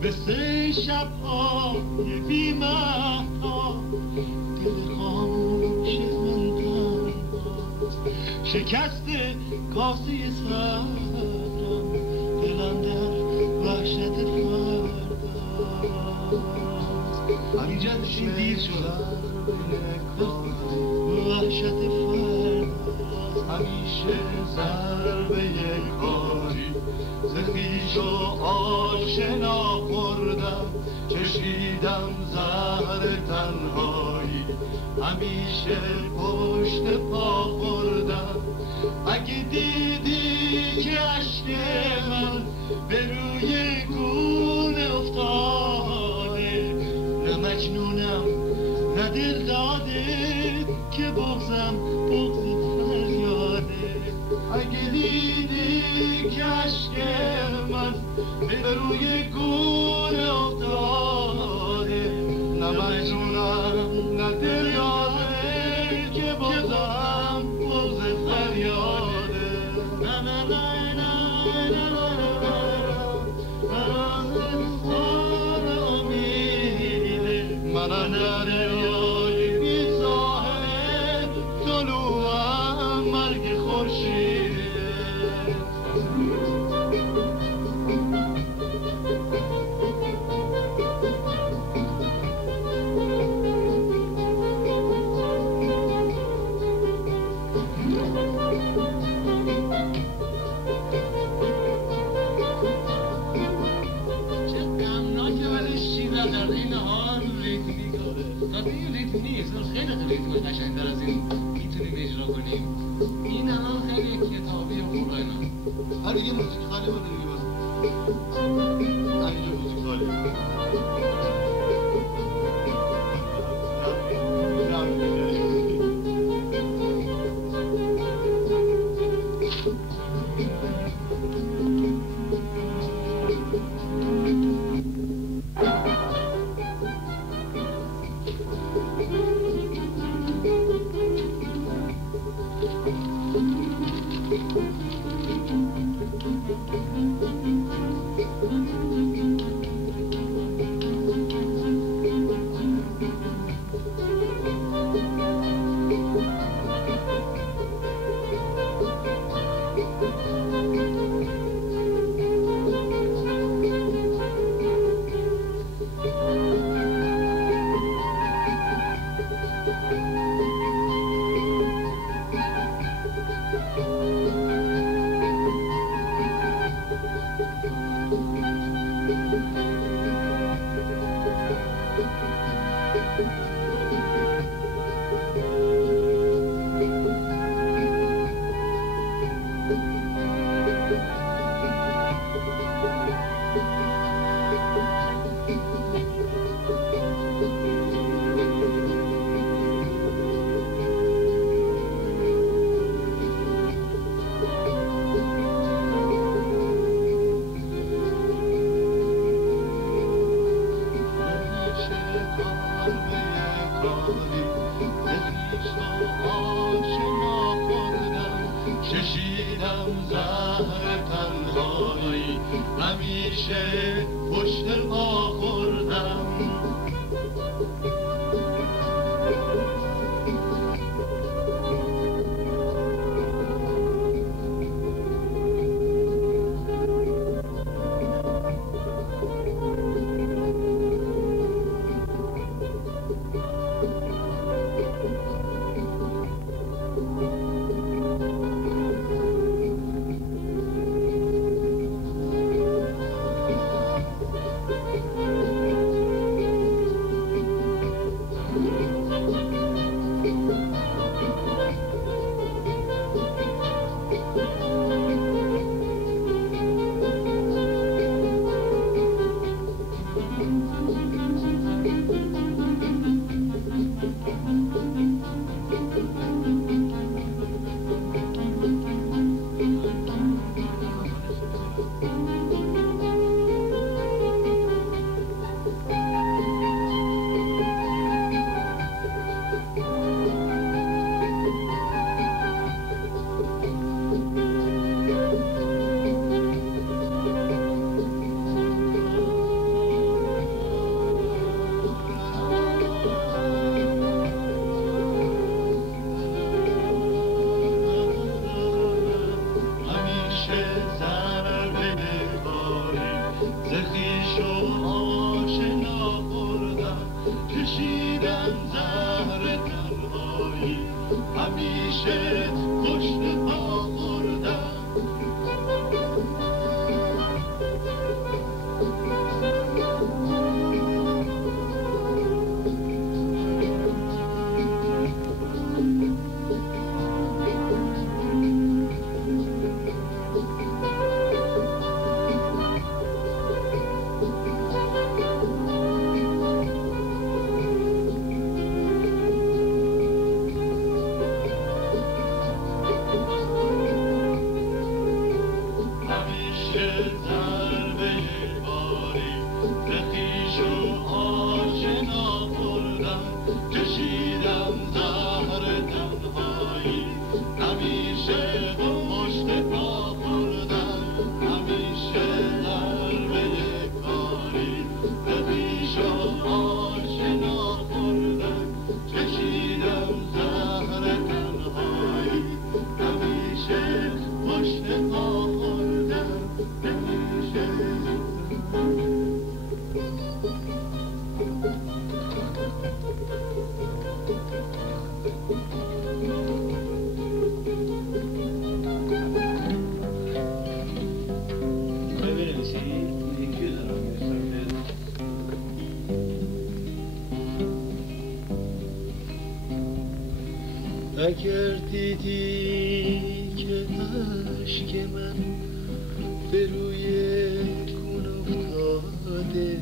به سه شب‌های بی‌محتاب دل خاموش من تنها شکست کاسه صبرم دلم در وحشت فرداست اینجا داشتیم دیر شد وحشت فرداست همیشه ضربه کاری ز خویش و آشنا خوردم چشیدم زهر تنهایی همیشه پشت پا خوردم اگه دیدی که عشق من به روی گونه افتاده نه مجنونم نه دل داده که بغزم بغز فریاده اگه دیدی که عشق من به روی گونه افتاده نه مجنونم نه دل داده که بغزم بغز فریاده نه نه نه نه نه من دریای بی ساحل طلوعم مرگ خورشیده قشنگ‌تر از این میتونیم اجرا کنیم. این الان خیلی کتابی و خوبه اینا. آره یه موزیک خالی بوده دیگه بس. همینجا موزیک خالی. همیشه پشت پا خوردم ز خویش و آشنا خوردم کشیدم زهر تنهایی همیشه پشت پا خوردم اگر دیدی که اشک من به روی کون افتاده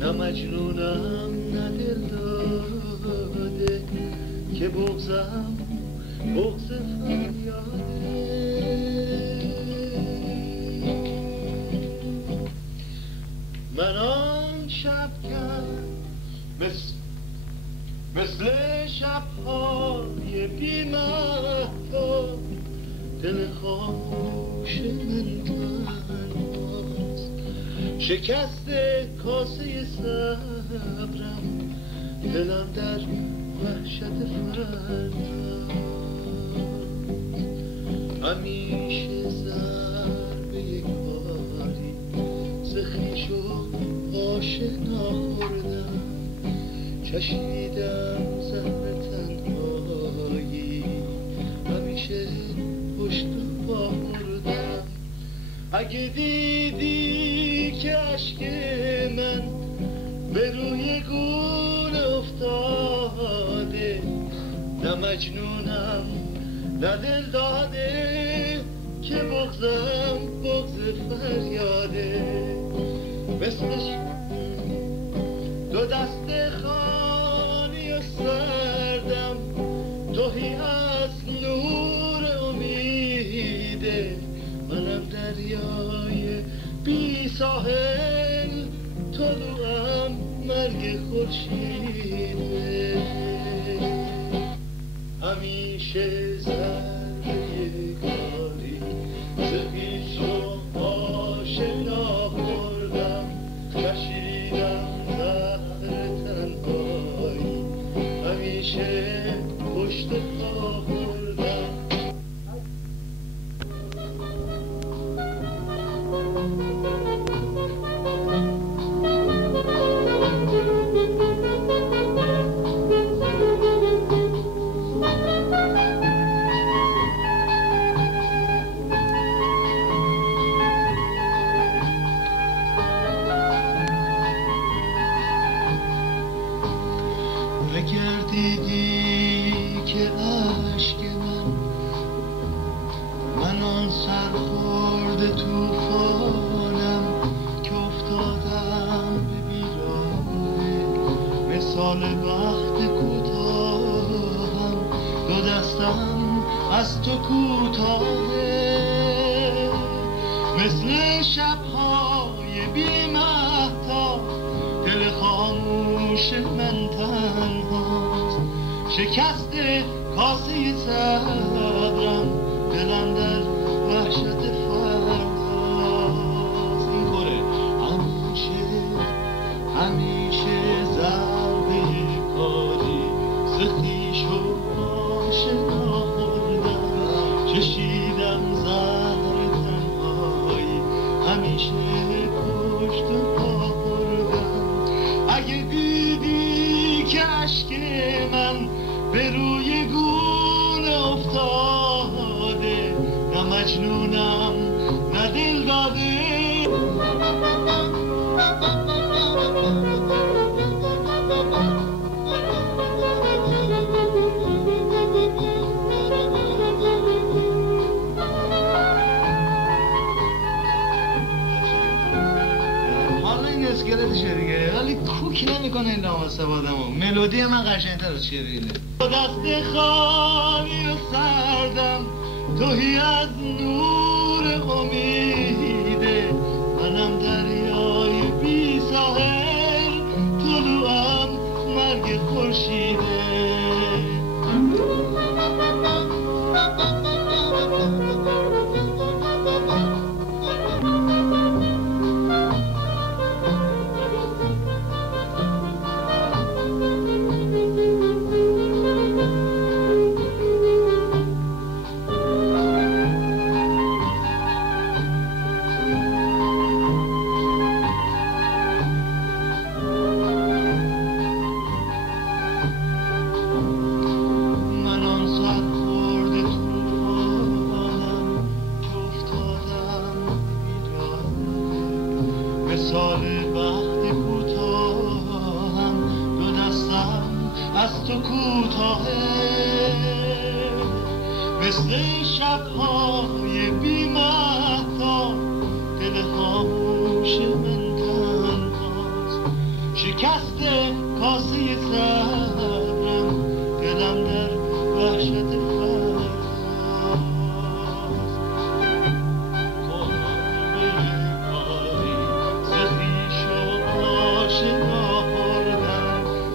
نه مجنونم نه دلداده که بغضم بغض فریاده من آن شب کرد مثل شب‌های بی‌محتاب دل خاموش من تنهاست شکست کاسه صبرم دلم در وحشت فردا همیشه ضربه کاری ز خویش و آشنا خوردم چشیدم زهر تنهایی همیشه پشت پا مردم اگه دیدی که اشک من به روی گون افتاده نه مجنونم نه دل داده که بغضم بغض فریاده مثل دو دست خالی و سردم تهی از نور امیده منم دریای بی ساحل طلوعم مرگ خورشیده همیشه ضربه کاری ز خویش و آشنا خوردم کشیدم زهر تنهایی همیشه پشت پا خوردم اگر دیدی که اشک من آن سرخورد توفانم که افتادم به بیراهه مثال وقت کوتاهم دو دستم از تو کوتاهه مثل شب‌های بی‌محتاب دل خاموش من تنهاست شکست کاسه صبرم دلم در وحشت فرداست این کره همیشه ضربه کاری ز خویش و آشنا خوردم چشیدم زهر تنهایی همیشه پشت به روی گونه افتاده، نه مجنونم نه دل داده. اسکلتشه دیگه، ولی کوک نمیکنه این نامصب آدمو. ملودی من قشنگتر از شعر اینه. دست خالی و سردم، توهی از نور امیده، منم دریای بی ساحل، طلوعم مرگ خورشیده. سال وقتی کوتاهم، دو دستم از تو کوتاهه، مثل شب‌های بی‌محتاب، دل خاموش من تنهاست. شکست کاسه صبرم، دلم در وحشت فرداست.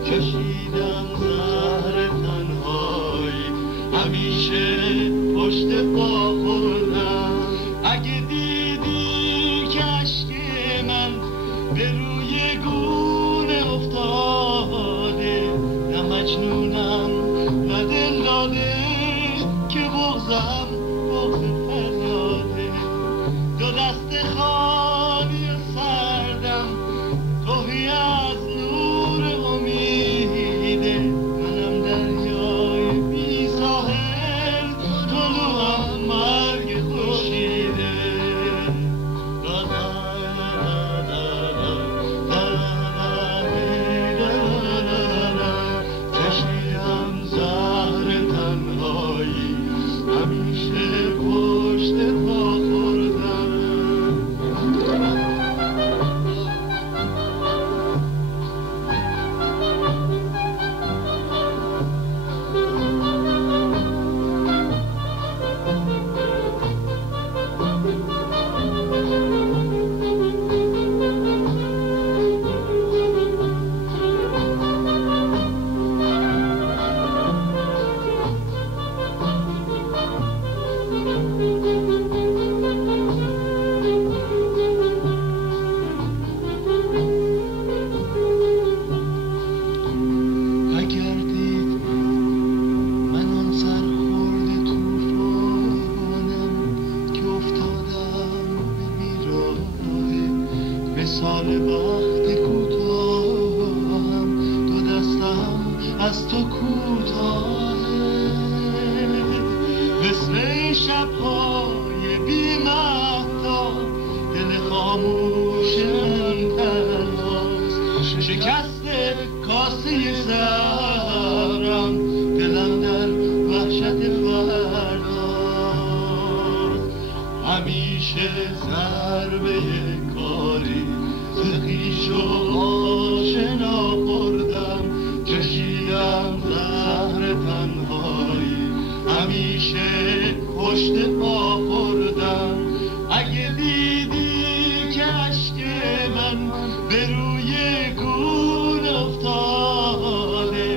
کشیدم زهر تنهایی، همیشه پشت پا خوردم. اگه دیدی که اشک من به روی گونه افتاده، نه مجنونم نه دل داده، که بغضم بغض فریاده. دو دست خالی و سردم، توهی از نور امیده، منم دریای بی ساحل، طلوعم مرگ خورشیده. کشیدم زهر تنهایی، همیشه پشت پا خوردم. سال وقتی کوتاهم، دو دستم از تو کوتاهه، مثل شب‌های بی‌محتاب، دل خاموش من تنهاست. شکست کاسه صبرم، دلم در وحشت فرداست. همیشه ضربه کاری ز خویش و آشنا خوردم. کشیدم زهر تنهایی، همیشه پشت پا خوردم. اگه دیدی که اشک من به روی گونه افتاده،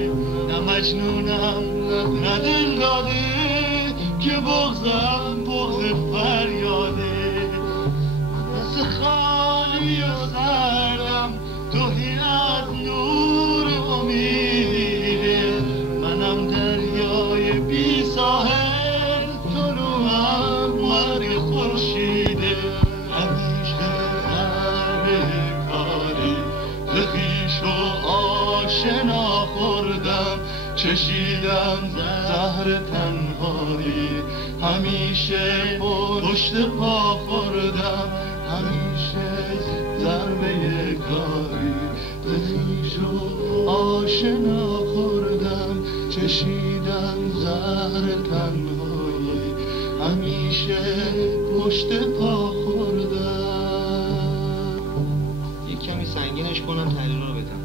نه مجنونم نه دل داده، که بغضم بغض فریاده. دست خالی و سردم، توهی از نور امیده، منم دریای بی ساحل، طلوعم مرگ خورشیده. همیشه ضربه کاری ز خویش و آشنا خوردم. چشیدم زهر تنهایی، همیشه پشت پا خوردم، همیشه ضربه کاری، به خویش و آشنا خوردم، چشیدم زهر تنهایی، همیشه پشت پا خوردم. یک کمی سنگینش کنم تحلیل رو بدم.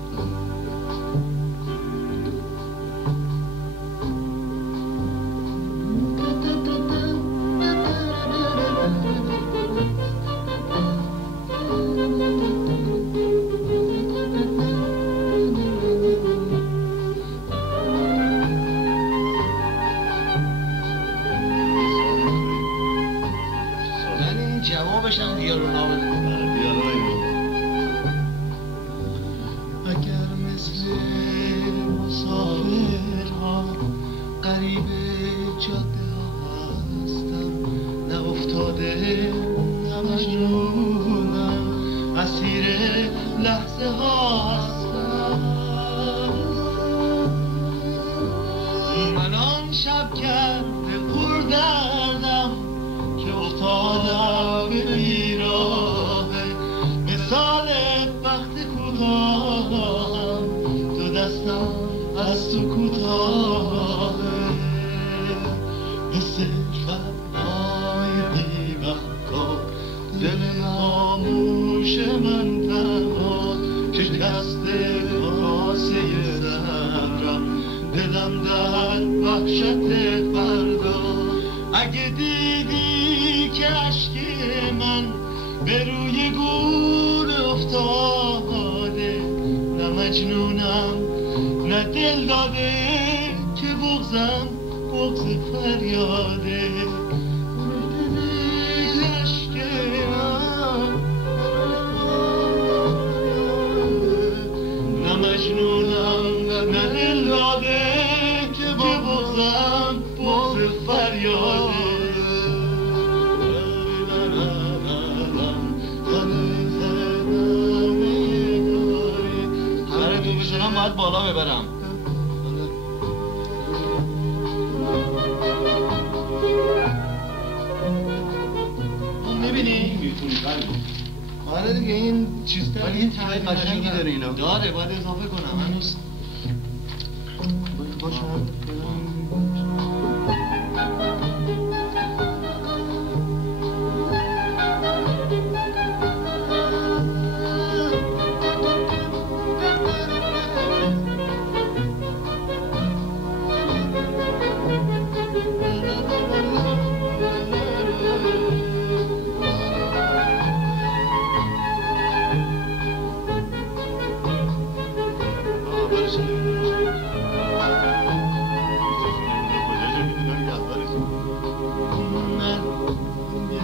جوابشم دیالونا اگر مثل مسافرها غریب جاده ها هستم، نه افتاده نه مجنونم، اسیر لحظه ها هستم. من آن شب کرده پر دردم که افتادم به بیراه، مثال وقت کوتاهم، دو دستم از تو کوتاه، مثل شب‌های بی‌وفا، دل خاموش من تنها، شکسته کاسه صبرم، دلم در وحشت فردا. اگه دیدی که عشق من به روی گور افتاده، نه مجنونم نه دل داده، که بغضم بغض فریاده. دیدی عشق من نه مجنونم نه دل داده، که بغضم بغض فریاده. باید بالا ببرم. میبینی؟ آره دیگه این چیز داره، این تای قشنگی داره اینا. داره، باید اضافه کنم هنوز.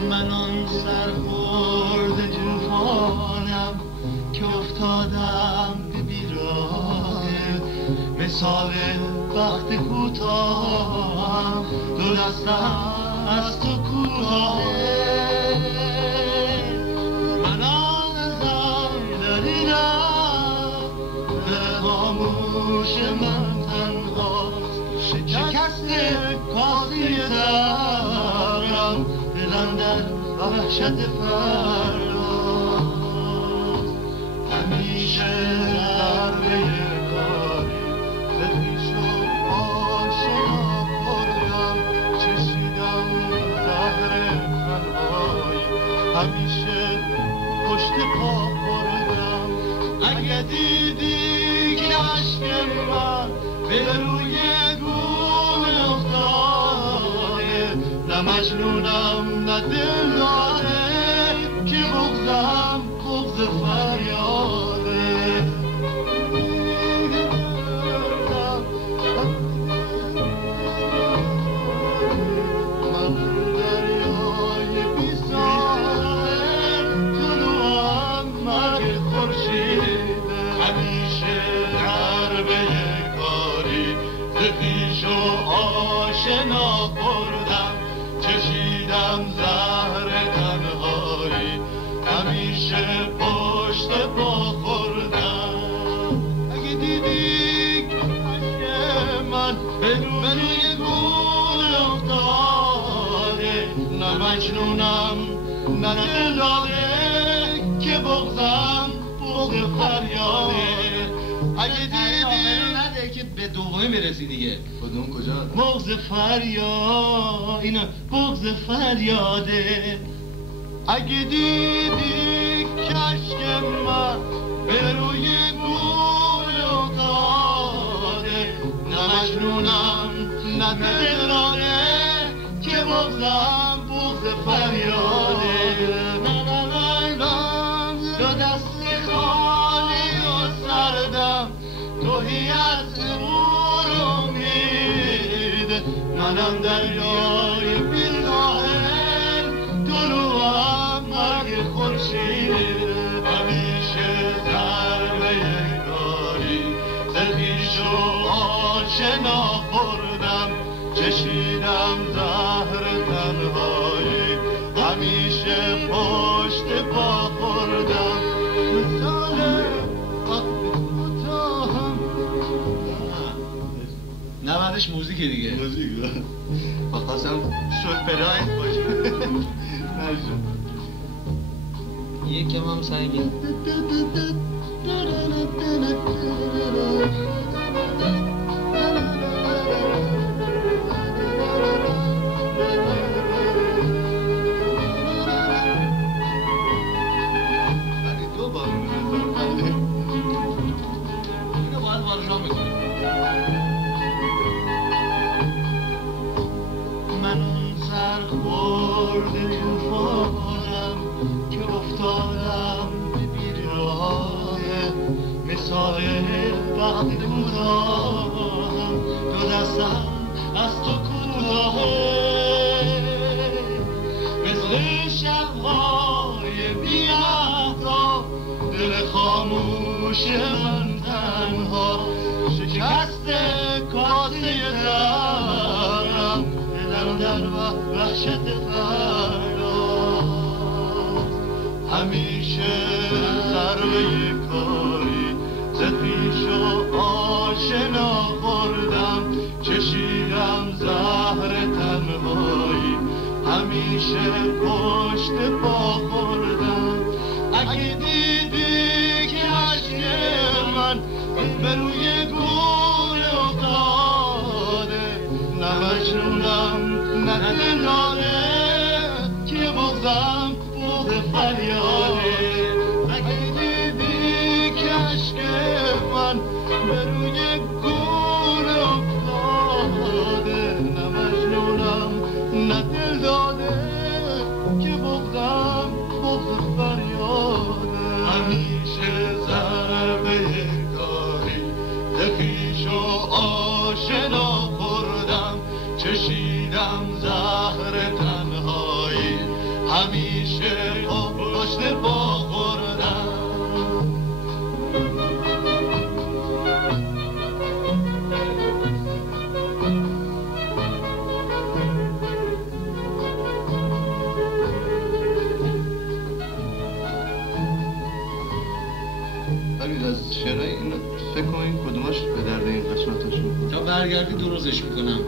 من آن سرخورد جوانم که افتادم به بیراه، مثال وقت کوتاهم، دو دستم از تو کوتاه. من آن زندانی‌ام، دل خاموش من تنها، شکست کاسه صبرم، دلم در وحشت فردا. همیشه ضربه کاری، به خویش و آشنا خوردم، چشیدم زهر تنهایی، همیشه پشت پا خوردم. اگه دیدی که عشق من به روی گل افتاده، نه مجنونم نه دل داره، که بغضم بغض فریاده. من دریای بی ساحل، طلوعم مرگ خورشید، همیشه ضربه کاری، به خویش و آشنا خوردم، چشیدم زهر تنهایی، همیشه پشت پا خوردم. اگه دیدی که عشق من مجنونم نه دل داده که بغضم بغض فریاده. اگه دیدی نده که به دومی برسی دیگه. کدوم کجا؟ بغض فریاد اینا بغض فریاده. اگه دیدی کشک من به روی گل افتاده، نه مجنونم نه دلاله که بغضم بغض فریاده. نه نه نه نه دو دست خالی و سردم توهی از امور امید. منم دریای بی‌ساحل طلوعم مرگ خورشید. همیشه ضربه یکتاری ز خویش و آشنا خوردم، چشیدم زهر تنهایی همیشه پشت پا خوردم. مثال کوتاهم نه بعدش موزیک دیگه. موزیک بخواستم شد پلاید باشه. نشد. یکم هم سعی کرد. ولی دو بار می‌رسم. اینو باید وارشان میکنه. من اون سرخورد توفانم که افتادم به بیراه، مثال وقت کوتاهم دو دستم از تو کوتاهه. مثل شب‌های بی‌اهدا دل خاموش من تنها، شکست کاسه دارم دلم در وحشت فردا. همیشه ضربه کاری ز خویش و آشنا خوردم، چشیدم زهر تنهایی همیشه پشت پا خوردم. اگه دیدی که عشق من به روی گل افتاده، نه مجنونم نه دلاله که بغضم بغض فریاده. اگه دیدی که عشق من به روی گل افتاده، نه مجنونم نه دل داده که بغضم بغض فریاده. همیشه ضربه کاری ز خویش و آشنا خوردم، چشیدم زهر تنهایی همیشه پشت پا خوردم. ولی از شعرهای این فکر کنم این کدوماش به درد این قسمتش می‌خوره. تا برگردی درستش میکنم.